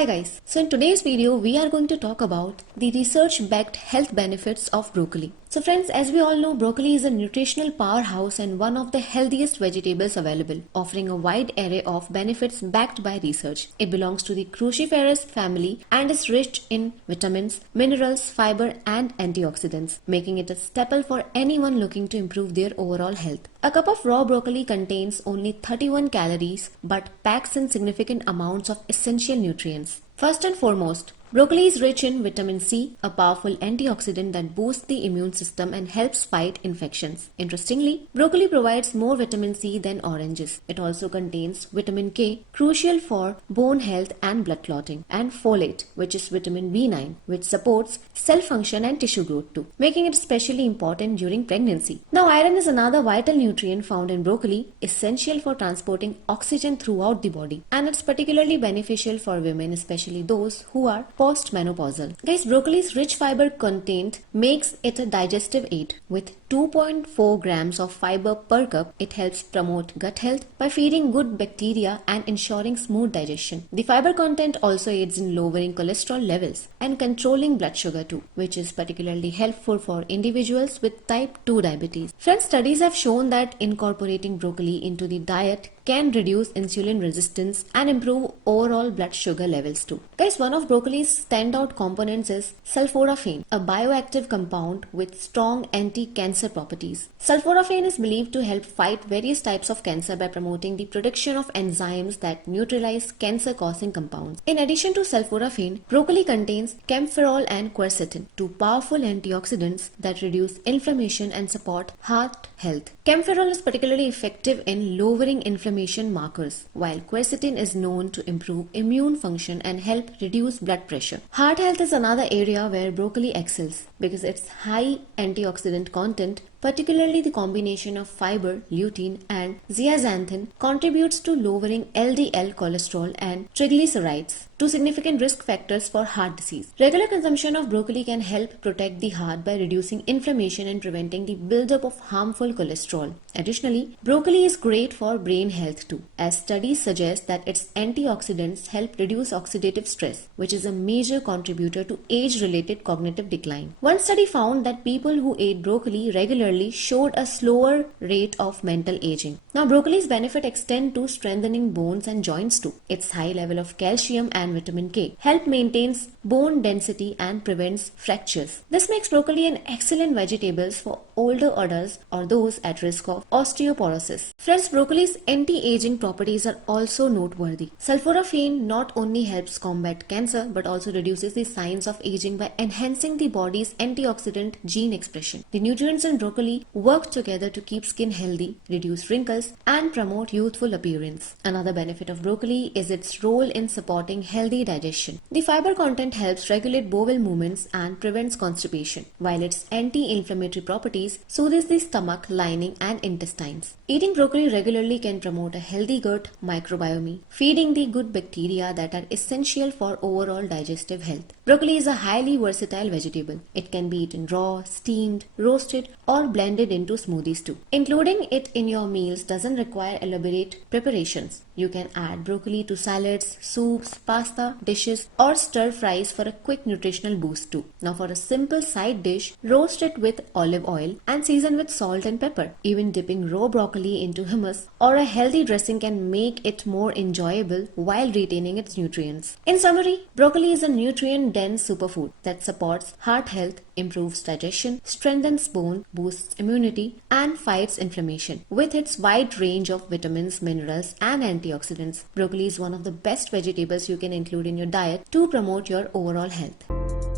Hi guys, so in today's video we are going to talk about the research-backed health benefits of broccoli. So friends, as we all know, broccoli is a nutritional powerhouse and one of the healthiest vegetables available, offering a wide array of benefits backed by research. It belongs to the cruciferous family and is rich in vitamins, minerals, fiber and antioxidants, making it a staple for anyone looking to improve their overall health. A cup of raw broccoli contains only 31 calories but packs in significant amounts of essential nutrients. First and foremost, broccoli is rich in vitamin C, a powerful antioxidant that boosts the immune system and helps fight infections. Interestingly, broccoli provides more vitamin C than oranges. It also contains vitamin K, crucial for bone health and blood clotting, and folate, which is vitamin B9, which supports cell function and tissue growth too, making it especially important during pregnancy. Now, iron is another vital nutrient found in broccoli, essential for transporting oxygen throughout the body, and it's particularly beneficial for women, especially those who are postmenopausal. Guys, broccoli's rich fiber content makes it a digestive aid. With 2.4 grams of fiber per cup, it helps promote gut health by feeding good bacteria and ensuring smooth digestion. The fiber content also aids in lowering cholesterol levels and controlling blood sugar too, which is particularly helpful for individuals with type 2 diabetes. Friends, studies have shown that incorporating broccoli into the diet can reduce insulin resistance and improve overall blood sugar levels too. Guys, one of broccoli's standout components is sulforaphane, a bioactive compound with strong anti-cancer properties. Sulforaphane is believed to help fight various types of cancer by promoting the production of enzymes that neutralize cancer-causing compounds. In addition to sulforaphane, broccoli contains camphorol and quercetin, two powerful antioxidants that reduce inflammation and support heart health. Camphorol is particularly effective in lowering inflammation markers, while quercetin is known to improve immune function and help reduce blood pressure. Heart health is another area where broccoli excels because its high antioxidant content, particularly the combination of fiber, lutein and zeaxanthin, contributes to lowering LDL cholesterol and triglycerides, two significant risk factors for heart disease. Regular consumption of broccoli can help protect the heart by reducing inflammation and preventing the buildup of harmful cholesterol. Additionally, broccoli is great for brain health too, as studies suggest that its antioxidants help reduce oxidative stress, which is a major contributor to age-related cognitive decline. One study found that people who ate broccoli regularly showed a slower rate of mental aging. Now, broccoli's benefit extend to strengthening bones and joints too. Its high level of calcium and vitamin K help maintains bone density and prevents fractures. This makes broccoli an excellent vegetable for older adults or those at risk of osteoporosis. Friends, broccoli's anti-aging properties are also noteworthy. Sulforaphane not only helps combat cancer but also reduces the signs of aging by enhancing the body's antioxidant gene expression. The nutrients in broccoli work together to keep skin healthy, reduce wrinkles, and promote youthful appearance. Another benefit of broccoli is its role in supporting healthy digestion. The fiber content helps regulate bowel movements and prevents constipation, while its anti-inflammatory properties soothes the stomach lining and intestines. Eating broccoli regularly can promote a healthy gut microbiome, feeding the good bacteria that are essential for overall digestive health. Broccoli is a highly versatile vegetable. It can be eaten raw, steamed, roasted, or blended into smoothies too. Including it in your meals doesn't require elaborate preparations. You can add broccoli to salads, soups, pasta, dishes, or stir fries for a quick nutritional boost too. Now, for a simple side dish, roast it with olive oil and season with salt and pepper. Even dipping raw broccoli into hummus or a healthy dressing can make it more enjoyable while retaining its nutrients. In summary, broccoli is a nutrient-dense superfood that supports heart health, improves digestion, strengthens bone, boosts immunity, and fights inflammation. With its wide range of vitamins, minerals, and antioxidants, broccoli is one of the best vegetables you can include in your diet to promote your overall health.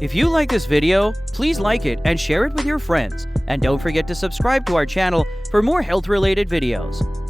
If you like this video, please like it and share it with your friends. And don't forget to subscribe to our channel for more health-related videos.